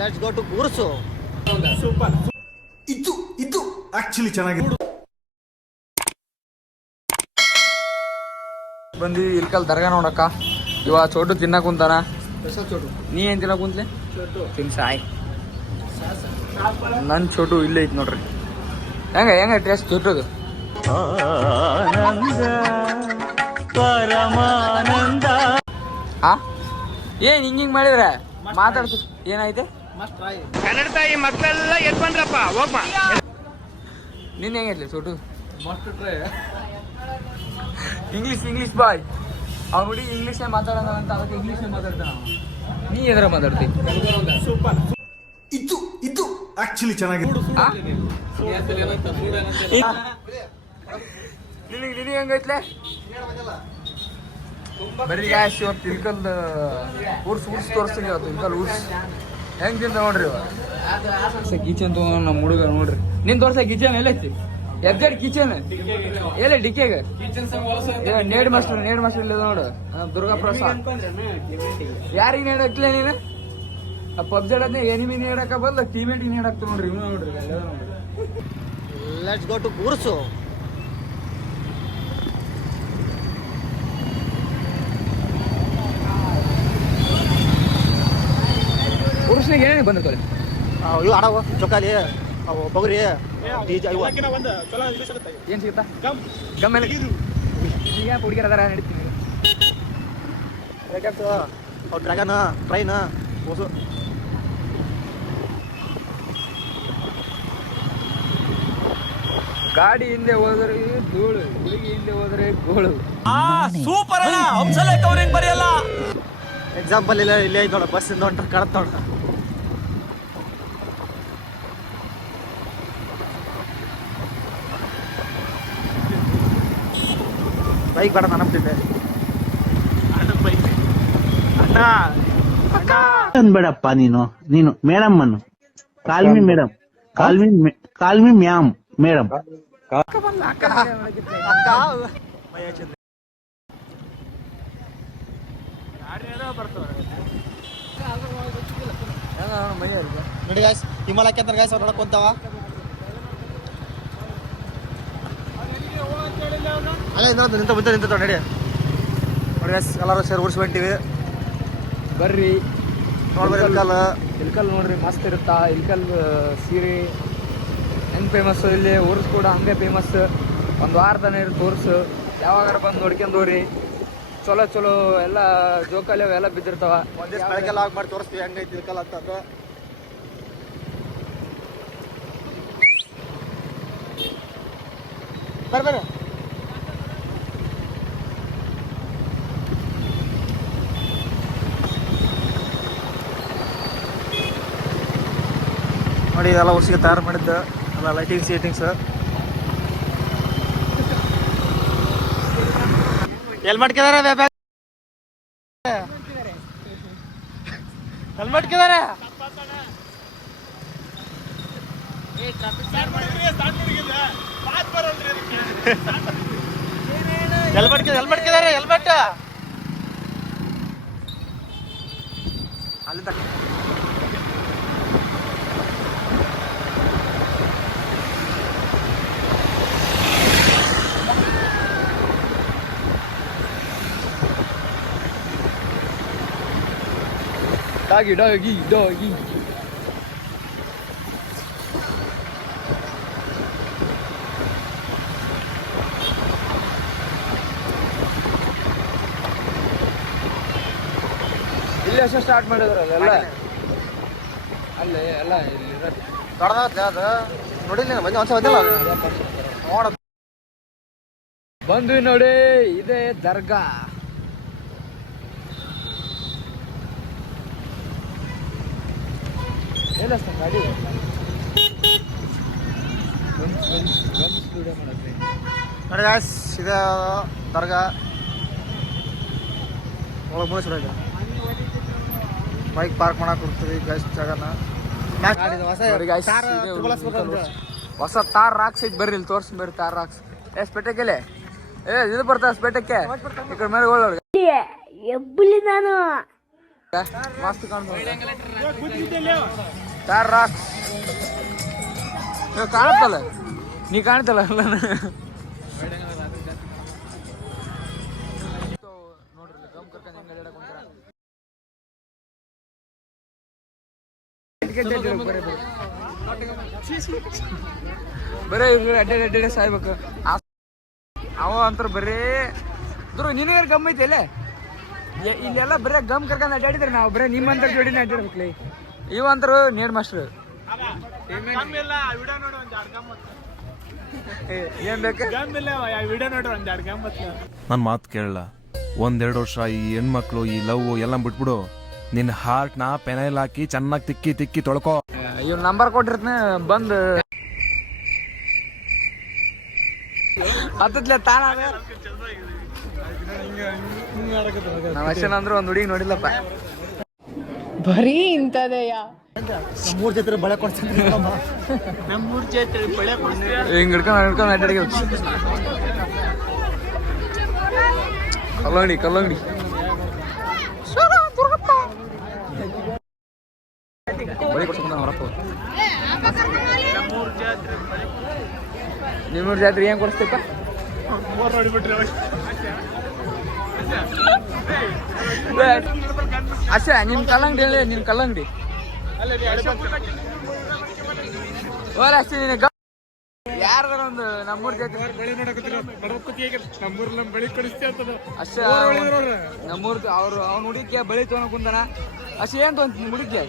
Let's go to ಗುರ್ಸು. Super. ಇದು actually ಚೆನ್ನಾಗಿದೆ. ಬಂದಿ ಇಲ್ಕಲ್ ದರ್ಗಾ ನೋಡಕ್ಕ. ಇವ ಚೋಟು ತಿನ್ನಕ್ ಕುಂತಾನ. ಚೋಟು ನೀ ಏನ್ ತಿನ್ನಕ್ ಕುಂತ್ಲೆ? ತಿನ್ ಸಾಯ್. ನನ್ ಚೋಟು ಇಲ್ಲೇ ಐತ್ ನೋಡ್ರಿ. ಹೆಂಗ ಟೇಸ್ಟ್ ಚೋಟುದು? ಪರಮಾನಂದ. ಏನ್ ಹಿಂಗಿಂಗ್ ಮಾಡಿದ್ರೆ ಮಾತಾಡ್ತು ಏನಾಯ್ತು? ಕನ್ನಡ ತಾಯಿ ಮಕ್ಕಳೆಲ್ಲ ಎದ್ ಬಂದ್ರಪ್ಪ ಹೋಗ್ಮ. ನಿನ್ ಹೆಂಗಿರ್ಲಿ ಚೋಟು? ಇಂಗ್ಲಿಷ್ ಬಾಯ್. ಅವ್ನು ಹುಡುಗಿ ಇಂಗ್ಲೀಷೇ ಮಾತಾಡೋಣ ಅಂತ ಅದಕ್ಕೆ ಇಂಗ್ಲೀಷೇ ಮಾತಾಡ್ತಾನ. ನೀ ಎದ್ರ ಮಾತಾಡ್ತಿ? ಸೂಪರ್. ಇದು ಆಕ್ಚುಲಿ ಚೆನ್ನಾಗಿದೆ. ನಿನಗೆ ಹೆಂಗೈತ್ಲೆ? ಬರೀ ಗ್ಯಾಸ್ ಇವತ್ತು ಇಲ್ಕಲ್ ಊರ್ಸ್ ತೋರಿಸ್ತೀನಿ. ಇವತ್ತು ಇಲ್ಕಲ್ ಊರ್ಸ್ ಹೆಂಗ್ ತಿಂತ ನೋಡ್ರಿ. ಇವ ಕಿಚನ್ ತಗೊಂಡ್ ನಮ್ಮ ಹುಡುಗ ನೋಡ್ರಿ. ನಿನ್ ತೋರ್ಸ ಕಿಚನ್ ಎಲ್ಲೈತಿ? ಎಬ್ಜೆಡ್ ಕಿಚನ್ ಎಲ್ಲ ಡಿಕೆಗ ನೇಡ್ ಮಾಸ್ಟರ್ ಇಲ್ಲ ನೋಡು. ದುರ್ಗಾ ಪ್ರಸಾದ್ ಯಾರಿಗೆ ನೇಡಕ್ಲೆ ನೀನು? ಪಬ್ಜೆಡ್ ಅದ್ನೇ ಎನಿಮಿ ನೇಡಕ ಬದಲ ಟೀಮೇಟಿಗೆ ನೇಡಾಕ್ತು ನೋಡ್ರಿ. ಇವ್ ನೋಡ್ರಿ ಲೆಟ್ಸ್ ಗೋ ಟು ಗುರ್ಸು. ಪುರುಷನಿಗೆ ಏನೇನು ಬಂದಿರ್ತಾರೆ? ಇವು ಆಡವ ಚೊಕ್ಕಾಲಿ ಅವು ಬಗ್ರಿ ಡಿಜೆ ಇವು ಏನ್ ಸಿಗುತ್ತಾ? ಗಮ್ಮೆಲ್ಲ ಈಗ ಹುಡುಗಿಯರ್ ಅದಾರ ನಡೀತೀನಿ. ಅವು ಡ್ರ್ಯಾಗನ್ ಟ್ರೈನ್ ಹೊಸು ಗಾಡಿ ಹಿಂದೆ ಹೋದ್ರೆ ಧೂಳು, ಹುಡುಗಿ ಹಿಂದೆ ಹೋದ್ರೆ ಗೋಳು. ಸೂಪರ್ ಅಲ್ಲ, ಹಂಸಲೇಖ ಅವ್ರ ಹೆಂಗ್ ಬರೆಯಲ್ಲ. ಎಕ್ಸಾಂಪಲ್ ಇಲ್ಲ ಇಲ್ಲೇ ಐತೆ ನೋಡ. ಬಸ್ಸಿಂದ ಹೊಂಟ್ರೆ ಕಡತ್ ನೋಡ. ಬೈಕ್ ಬೇಡ ನಾನು ನಂಬ್ತಿದ್ದೆ. ಅನ್ಬೇಡಪ್ಪ ನೀನು ಮೇಡಮ್ ಅನ್ನು. Call me madam, call me ma'am madam. ನೋಡಿ ಗಾಯ್ಸ್, ಹಿಮಾಲಯಕ್ಕೆ ಅಂತ ಗಾಯ್ಸ್ ಅವ್ರು ನೋಡಕೊಂತಾವ. ಅಲ್ಲೇ ನಿಂತ ನಡಿ. ನೋಡಿ ಗಾಯ್ಸ್, ಎಲ್ಲರೂ ಸೇರಿ ಊರ್ಸ್ ಬಂತೀವಿ. ಬರ್ರಿ ನೋಡ್ಬರಿ ಇಲ್ಕಲ್ ನೋಡ್ರಿ, ಮಸ್ತ್ ಇರುತ್ತಾ. ಇಲ್ಕಲ್ ಸೀರೆ ಹೆಂಗ್ ಫೇಮಸ್, ಇಲ್ಲಿ ಊರ್ಸ್ ಕೂಡ ಹಂಗೆ ಫೇಮಸ್. ಒಂದು ವಾರ ತಾನೇ ಇರುತ್ತೆ ಊರ್ಸು. ಯಾವಾಗಾರ ಬಂದು ನೋಡ್ಕೊಂಡವ್ರಿ. ಚಲೋ ಎಲ್ಲ ಜೋಕಾಲಿ ಅವೆಲ್ಲ ಬಿದ್ದಿರ್ತಾವ. ಒಂದೇ ಬೆಳಗ್ಗೆಲ್ಲ ಆಗಿ ಮಾಡಿ ತೋರಿಸ್ತೀವಿ ಹೆಂಗೈತಿ ಇಲ್ಕಲ್ ಅಂತಂದು. ಬರ್ರಿ ನೋಡಿ, ಎಲ್ಲ ಊರ್ಸಿಗೆ ತಯಾರು ಮಾಡಿದ್ದು ಎಲ್ಲ ಲೈಟಿಂಗ್ಸ್ ಎಲ್ಲಿ ಮಾಡ್ಕಿದಾರೆ? ಎಲ್ಲಿ ಮಾಡ್ಕಿದಾರೆ? ಎಲ್ಮೆಟ್ಕಿದಾರೆ ಹೆಲ್ಮೆಟ್ ಅಲ್ಲಿ ತಕ್ಕ. ಡಾಗಿ ಇಲ್ಲಿ ಅಷ್ಟೇ ಸ್ಟಾರ್ಟ್ ಮಾಡಿದ್ರಲ್ಲ ಎಲ್ಲ. ಅಲ್ಲೇ ಎಲ್ಲ ದೊಡ್ಡದಾಗ್ತದೆ ಅದು. ನೋಡಿಲ್ಲ ಒಂದ್ಸಲ ಬಂದಿಲ್ಲ ನೋಡ. ಬಂದ್ವಿ ನೋಡಿ, ಇದೇ ದರ್ಗಾ. ಎಲ್ಲ ಗಾಡಿ ನೋಡಿ ಗಾಯ್ಸ್, ಇದೆ ದರ್ಗಾ ಒಳಗೆ ಮುಗಿಸ್ಬಿಡ. ಬೈಕ್ ಪಾರ್ಕ್ ಮಾಡಕ್ ಕೊಡ್ತೀವಿ ಗಾಯ್ಸ್ ಜಾಗನ. ಹೊಸ ತಾರ್ ರಾಕ್ಸ್ ಐತಿ. ಬರ್ರಿ ಇಲ್ಲಿ ತೋರ್ಸ್ ಬರ್ರಿ ತಾರ್ ರಾಕ್ಸ್. ಸ್ಪೆಟಕ್ಕೆ ಇದು ಬರ್ತಾವ ಸ್ಪೆಟಕ್ಕೆ. ಈ ಕಡೆ ಮೇಲೆ ಎಬ್ಬುಲಿ ನಾನು ಮಸ್ತ್ ಕಾಣ್ತದೆ ಸ್ಟಾರ್ ರಾಕ್ಸ್ ಕಾಣುತ್ತಲ್ಲ ನೀ ಕಾಣ್ತಲ್ಲ ನೋಡ್ರಿ ಗಮ್ ಕರ್ಕೊಂಡು ಹೆಂಗ್ ಅಡ್ಯಾಡಕ್ ಹೊಂಟಾರ. ಬರೇ ಇವ್ರು ಅಡ್ಡಾಡಿ ಸಾಯ್ಬೇಕು. ಅವ ಅಂತಾರೆ ಬರೇ ದುರ್ಗ ನಿನಗಾರ ಗಮ್ ಐತಿ ಅಲ್ಲೇ ಇಲ್ಲೆಲ್ಲ ಬರೇ ಗಮ್ ಕರ್ಕೊಂಡು ಅಡ್ಡಾಡಿದ್ರೆ ನಾವು ಬರೇ ನಿಮ್ಮಂತ ಜೋಡಿನ ಅಡ್ಡಾಡ್ಬೇಕ್ಲಿ. ಇವಂತರು ನೇರ್ ಮಾಸ್ಟರ್ ಏನ್ ಬೇಕು ನನ್ನ ಮಾತು ಕೇಳಲ್ಲ. ಒಂದೆರಡು ವರ್ಷ ಈ ಹೆಣ್ಮಕ್ಳು ಈ ಲವ್ ಎಲ್ಲ ಬಿಟ್ಬಿಡು. ನಿನ್ನ ಹಾರ್ಟ್ನ ಪೆನೈಲ್ ಹಾಕಿ ಚೆನ್ನಾಗಿ ತಿಕ್ಕಿ ತಿಕ್ಕಿ ತೊಳ್ಕೊ. ಇವ್ ನಂಬರ್ ಕೊಟ್ಟಿರ್ತನ ಬಂದು ಹತ್ತತ್ಲೆ ತಾನ ನಾವ್ ಅಷ್ಟೇನ ಅಂದ್ರೆ ಒಂದ್ ಹುಡುಗಿ ನೋಡಿಲ್ಲಪ್ಪ. ಬರೀ ಇಂಥದೆಯ ನಮ್ಮೂರ್ ಜಾತ್ರೆ ಬಳೆ ಕೊಡ್ತೀನಿ ನಮ್ಮೂರ್ ಜಾತ್ರೆ ಬಳೆ ಕೊಡ್ತೀನಿ ಹಿಂಗ್ ಹಿಡ್ಕೊಂಡು ಅಡ್ಡಾಡಿಗೆ ಕಲ್ಲಂಗಡಿ ಬಳಿ ಕೊಡ್ಸ್ಕೊಂಡ ಹೊರಪ್ಪ. ನಿಮ್ಮೂರ್ ಜಾತ್ರೆ ಏನ್ ಕೊಡಿಸ್ತೇಪ ಅಷ್ಟೇ ನಿನ್ ಕಲ್ಲಂಗಡಿ ಹೇಳಿ ನಿನ್ ಕಲ್ಲಂಗಡಿ ಅಷ್ಟೇ ನಿನ್ನ ಯಾರ್ದಾರ ಒಂದು ನಮ್ಮೂರ್ ಜಾತ್ರೆ ಅಷ್ಟೇ ನಮ್ಮೂರ್ ಅವ್ರು ಅವ್ನ ಹುಡುಗಿಗೆ ಬಳಿ ತೊಗೊಂಡ್ ಕುಂತಾನ ಅಷ್ಟೇ ಏನ್ ತೊಗೊಂತ ಹುಡುಗಿಗೆ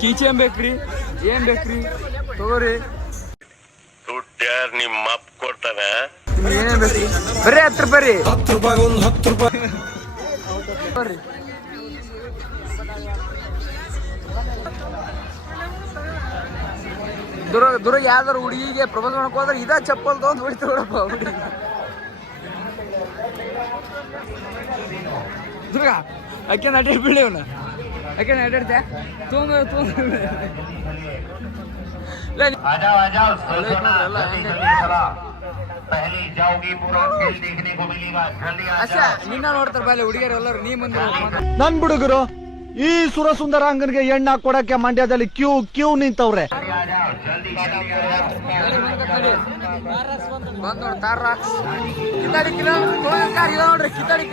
ಕೀಚೇನ್ ಬೇಕ್ರಿ ಏನ್ ಬೇಕ್ರಿ ತಗೋರಿ ನಿಮ್ಮ ಅಪ್ಪ ಕೊಡ್ತಾನೆ. ಏನೇನ್ ಬೇಕ್ರಿ ಬರೀ 10 ರೂಪಾಯಿ ರೀ 10 ರೂಪಾಯಿ ಒಂದು 10 ರೂಪಾಯಿ ಬರ್ರಿ. ದುರ ಯಾವ್ದಾರು ಹುಡುಗಿಗೆ ಪ್ರಪೋಸ್ ಮಾಡಕ್ ಹೋದ್ರೆ ಇದ ಚಪ್ಪಲ್ ತಗೊಂಡ್ ಹೊಡಿತು ನೋಡಪ್ಪ ಹುಡುಗಿ. ದುರ್ಗ ಅಕ್ಕೇನ ಅಡ್ಡಾಡಿ ಬಿಡವನ ಅಕ್ಕೇನ ಅಡ್ಡಾಡ್ತೆ ಅಷ್ಟೇ ನಿನ್ನ ನೋಡ್ತಾರ ಬಾಲಿ ಹುಡುಗಿಯರು ಎಲ್ಲರೂ ನೀ ಮುಂದೆ ನನ್ ಹುಡುಗರು ಈ ಸುರಸುಂದರ ಅಂಗನಿಗೆ ಎಣ್ಣ ಕೊಡಕ್ಕೆ ಮಂಡ್ಯದಲ್ಲಿ ಕ್ಯೂ ನಿಂತವ್ರೆ. ಬಂದ್ ನೋಡ್ ತಾರ್ ರಾಕ್ಸ್ ಕಿತ್ತಾಡಿ ನೋಡ್ರಿ ಕಿತ್ತಾಡಿ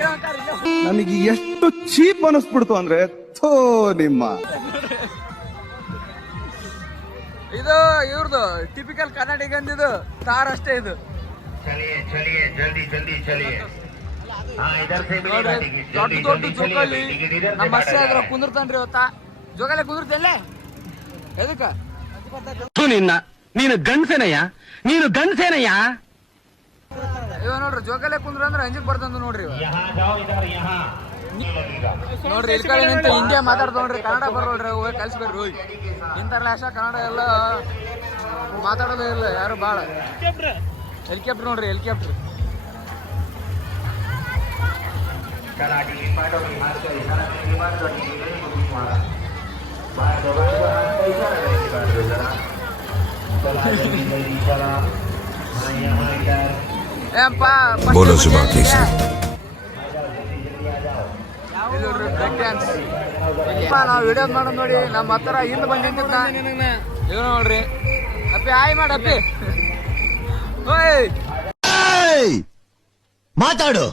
ನನಗೆ ಎಷ್ಟು ಚೀಪ್ ಅನಿಸ್ಬಿಡ್ತು ಅಂದ್ರೆ ಥೋ ನಿಮ್ಮ ಇದು ಇವ್ರದು ಟಿಪಿಕಲ್ ಕನ್ನಡಿಗಂದಿದು ತಾರ್ ಅಷ್ಟೇ ಇದು. ದೊಡ್ಡ ದೊಡ್ಡ ಜೋಕಾಲಿ ನಮ್ಮ ಅಷ್ಟೇ ಅದ್ರ ಕುಂದಿರ್ತಾನ್ರಿ ಇವತ್ತ ಜೋಕಾಲಿ ಕುಂದಿರ್ತಲ್ಲೇ ಎದಕ್ಕ ನೀನು ಗಂಡಸೇನಯ್ಯ ಇವ ನೋಡ್ರಿ ಜೋಕಾಲಿ ಕುಂದ್ರ ಅಂದ್ರೆ ಅಂಜಿಕ್ ಬರ್ತಂದ ನೋಡ್ರಿ ಇವ ನೋಡ್ರಿ ಇಲ್ಲಿ ಕಡೆ ನಿಂತು ಇಂಡಿಯಾ ಮಾತಾಡ್ತ ನೋಡ್ರಿ ಕನ್ನಡ ಬರೋಲ್ರಿ ಹೋಗಿ ಕಲ್ಸ್ಬೇಡ್ರಿ ಹೋಗಿ ಇಂತಾರಲ್ಲ ಅಷ್ಟ ಕನ್ನಡ ಎಲ್ಲ ಮಾತಾಡೋದೇ ಇಲ್ಲ ಯಾರು ಬಾಳ. ಹೆಲಿಕಾಪ್ಟರ್ ನೋಡ್ರಿ ಹೆಲಿಕಾಪ್ಟರ್ ನಾವು ವಿಡಿಯೋ ಮಾಡೋದ್ ನೋಡಿ ನಮ್ಮ ಹತ್ರ ಹಿಂದ್ ಬಂದ್ ನಿಂತಿದ್ದ ಇವ್ ನೋಡ್ರಿ ಅಪ್ಪಿ ಆಯ್ ಮಾಡಪ್ಪಿ ಮಾತಾಡು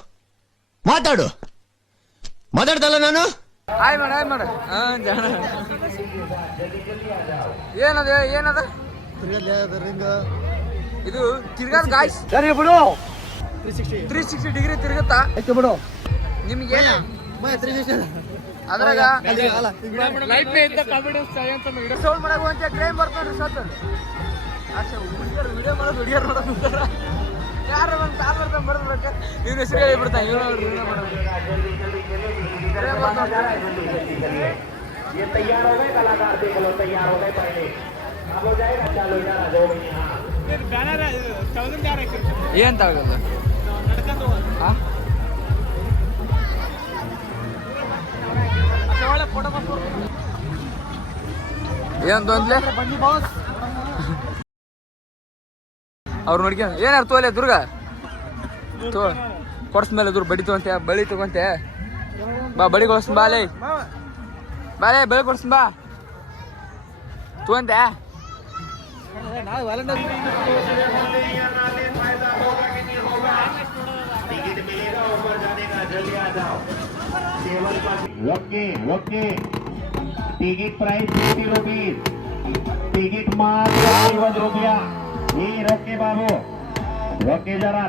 ಮಾತಾಡ್ತಲ್ಲ ನಾನು ಆಯ್ ಮಾಡ ಏನದ ಇದು ತಿರ್ಗಾದ ಗಾಯ್ಸ್ ಬಿಡು 360 ಡಿಗ್ರಿ ತಿರುಗುತ್ತಾ ಬಿಡು ನಿಮ್ಗೆ ಅದ್ರಾಗ ಸೌಂಡ್ ಮಾಡಕ್ ಅಂತ ಕ್ರೈಮ್ ಬರ್ತಾವ್ರಿ ಸತ್ ಅಷ್ಟೇ ಹುಡುಗಿಯರು ವಿಡಿಯೋ ಮಾಡೋದು ಹುಡುಗಿಯರು ನೋಡೋದು ಯಾರು ಒಂದು ಕಾಲ್ ಬರ್ತಾನೆ ಬರ್ಬೇಕು ಇವ್ನ ಹೆಸರು ಹೇಳಿಬಿಡ್ತಾನೆ ಇವ್ನ ವಿಡಿಯೋ ಮಾಡೋದು ಏನ್ ತಗಲ್ಲ ಏನ್ ತೊಂದ್ಲೆ ಅವ್ರು ನೋಡ್ಕೊಂಡ್ ಏನಾರು ತೋಲೆ ದುರ್ಗ ಕೊಡ್ಸ್ಮೇಲೆ ಅದ್ರ ಬಡಿ ತಗೊಂತೆ ಬಳಿ ತಗೊಂತೆ ಬಾ ಬಳಿ ಕೊಡ್ಸ್ ಬಾಲೆ ಬಾಲೆ ಬಳಿ ಕೊಡ್ಸ್ ಬಾ ತಗೊಂತೆ okay okay ticket price 50 rupees ticket मात्र 50 रुपया ये रोके बाबू रोके जरा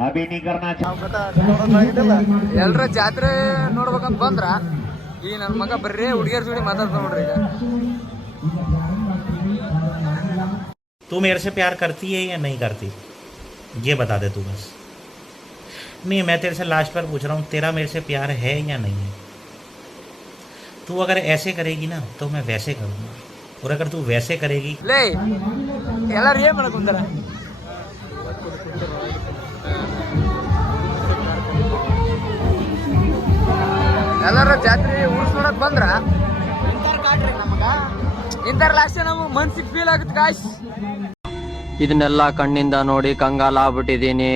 अभी नहीं करना ಎಲ್ರ ಜಾತ್ರೆ ನೋಡ್ಬೇಕಂತ ಬಂದ್ರ ಈ ನನ್ ಮಗ ಬರ್ರಿ ಹುಡುಗಿಯರ್ ಜೋಡಿ ಮಾತಾಡ್ತಾ ನೋಡ್ರಿ ಈಗ तू मेरे से प्यार करती है या नहीं करती ये बता दे तू बस नहीं मैं तेरे से लास्ट बार पूछ रहा हूँ तेरा मेरे से प्यार है या नहीं है तू अगर ऐसे करेगी ना तो मैं वैसे करूँगा और अगर तू वैसे करेगी ಲೇ ಎಲ್ಲಾರು ಏನ್ ಮಾಡಕ್ ಕುಂತಾರ ಎಲ್ಲಾರ ಜಾತ್ರೆ ಊರ್ಸ್ ನೋಡಕ್ ಬಂದ್ರ ಇಂತಾರ ಲಾಸ್ಟ್ ನಮಗ್ ಮನ್ಸಿಗೆ ಫೀಲ್ ಆಗುತ್ತೆ ಗಾಯ್ಸ್ ಇದನ್ನೆಲ್ಲ ಕಣ್ಣಿಂದ ನೋಡಿ ಕಂಗಾಲ ಆಗ್ಬಿಟ್ಟಿದೀನಿ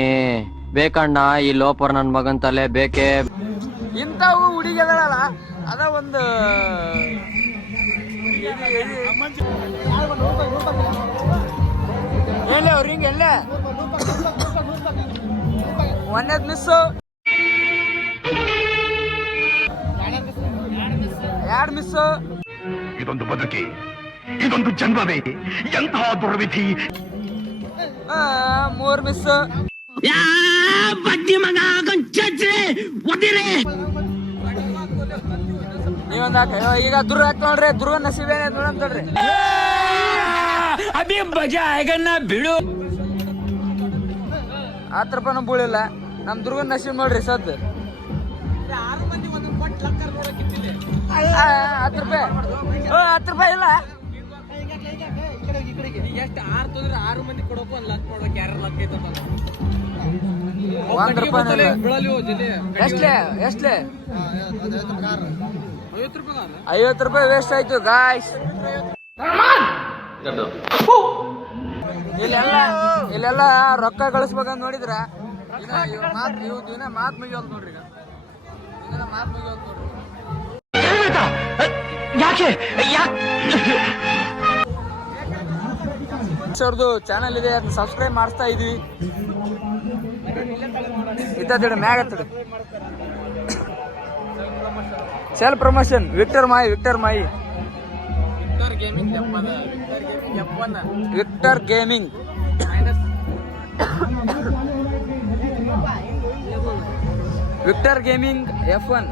ಬೇಕಣ್ಣ ಈ ಲೋಪರ್ ನನ್ ಮಗನ್ ತಲೆ ಬೇಕೇ ಇಂಥವು ಹುಡುಗಿ ಅದಲ್ಲ ಅದ ಒಂದು ಎಲ್ಲೇ ಅವ್ರ ಹಿಂಗೆ ಎಲ್ಲೇ ಒಂದೇದ್ ಮಿಸ್ಸು ಎರಡು ಮಿಸ್ಸು ಇದೊಂದು ಬದುಕಿ ಇದೊಂದು ಜನ್ಮವೇ ಎಂತಹ ದುರ್ವಿಧಿ ಮೂರ್ ಮಿಸ್ ನೀವೊಂದ್ ಹಾಕ ಈಗ ದುರ್ಗ ಹಾಕ್ ನೋಡ್ರಿ ದುರ್ಗ ನಸೀಬೇನೆ ನೋಡಂತಳ್ರಿ ಅಭಿ ಬಜಾ ಆಗನ್ನ ಬಿಡು 10 ರೂಪಾಯಿನೂ ಬೀಳಿಲ್ಲ ನಮ್ ದುರ್ಗನ್ ನಸೀಬ್ ನೋಡ್ರಿ ಸದ್ 10 ರೂಪಾಯಿ 10 ರೂಪಾಯಿ ಇಲ್ಲ ಎಷ್ಟು 6 ತಂದ್ರೆ 6 ಮಂದಿ ಕೊಡೋಕು ಒಂದು ಲಕ್ ಕೊಡೋಕೆ ಯಾರು ಲಕ್ ಐತ 1 ರೂಪಾಯಿ ಎಷ್ಟೇ 50 ರೂಪಾಯಿ ವೇಸ್ಟ್ ಆಯ್ತು ಗಾಯ್ಸ್ ಇಲ್ಲೆಲ್ಲ ರೊಕ್ಕ ಗಳಿಸ್ಬೇಕಂತ ನೋಡಿದ್ರ ದಿನ ಮಾತ್ ಮುಗಿಯೋದು ನೋಡ್ರಿ ಈಗ ಮಾತ್ ಮುಗಿಯೋದು ನೋಡ್ರಿ ಅವ್ರದ್ದು ಚಾನಲ್ ಇದೆ ಅದನ್ನ ಸಬ್ಸ್ಕ್ರೈಬ್ ಮಾಡ್ತಾ ಇದೀವಿ ಇದ್ದ ಮ್ಯಾಗ ಸೆಲ್ಫ್ ಪ್ರಮೋಷನ್ ವಿಕ್ಟರ್ ಮಾಯಿ Victor gaming Victor gaming F1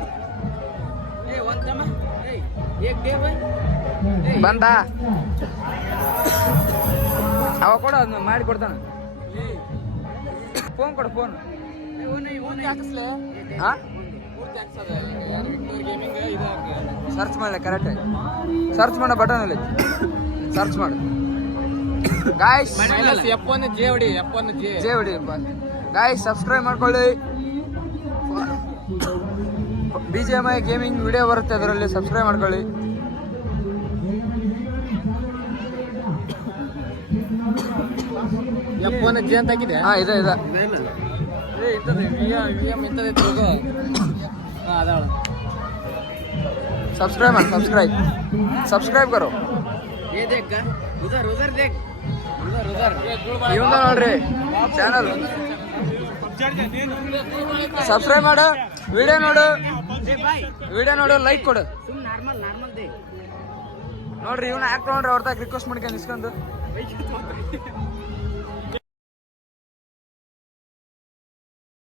ಬಂದ ಅವ ಕೊಡ ಅದನ್ನ ಮಾಡಿ ಕೊಡ್ತಾನ ಫೋನ್ ಕೊಡು ಫೋನ್ ಸರ್ಚ್ ಮಾಡಲ ಕರೆಕ್ಟ್ ಸರ್ಚ್ ಮಾಡೋ ಬಟನ್ ಅಲ್ಲಿ ಸರ್ಚ್ ಮಾಡು ಗಾಯ್ಸ್ ಜೆ ಹೊಡಿ ಗಾಯ್ಸ್ ಸಬ್ಸ್ಕ್ರೈಬ್ ಮಾಡ್ಕೊಳ್ಳಿ BGMI ಗೇಮಿಂಗ್ ವಿಡಿಯೋ ಬರುತ್ತೆ ಅದರಲ್ಲಿ ಸಬ್ಸ್ಕ್ರೈಬ್ ಮಾಡ್ಕೊಳ್ಳಿ ಜೆ ಅಂತ ಹಾಕಿದೆ ಇದೆ सब्सक्राइब सब्सक्राइब करो ನೋಡ್ರಿ ಚಾನಲ್ ಸಬ್ಸ್ಕ್ರೈಬ್ ಮಾಡು ವಿಡಿಯೋ ನೋಡು ಲೈಕ್ ಕೊಡು ನೋಡ್ರಿ ಇವ್ನ ಯಾಕೆ ನೋಡ್ರಿ ಅವ್ರದಾಗ ರಿಕ್ವೆಸ್ಟ್ ಮಾಡ್ಕೊಂಡು ಇಸ್ಕೊಂಡು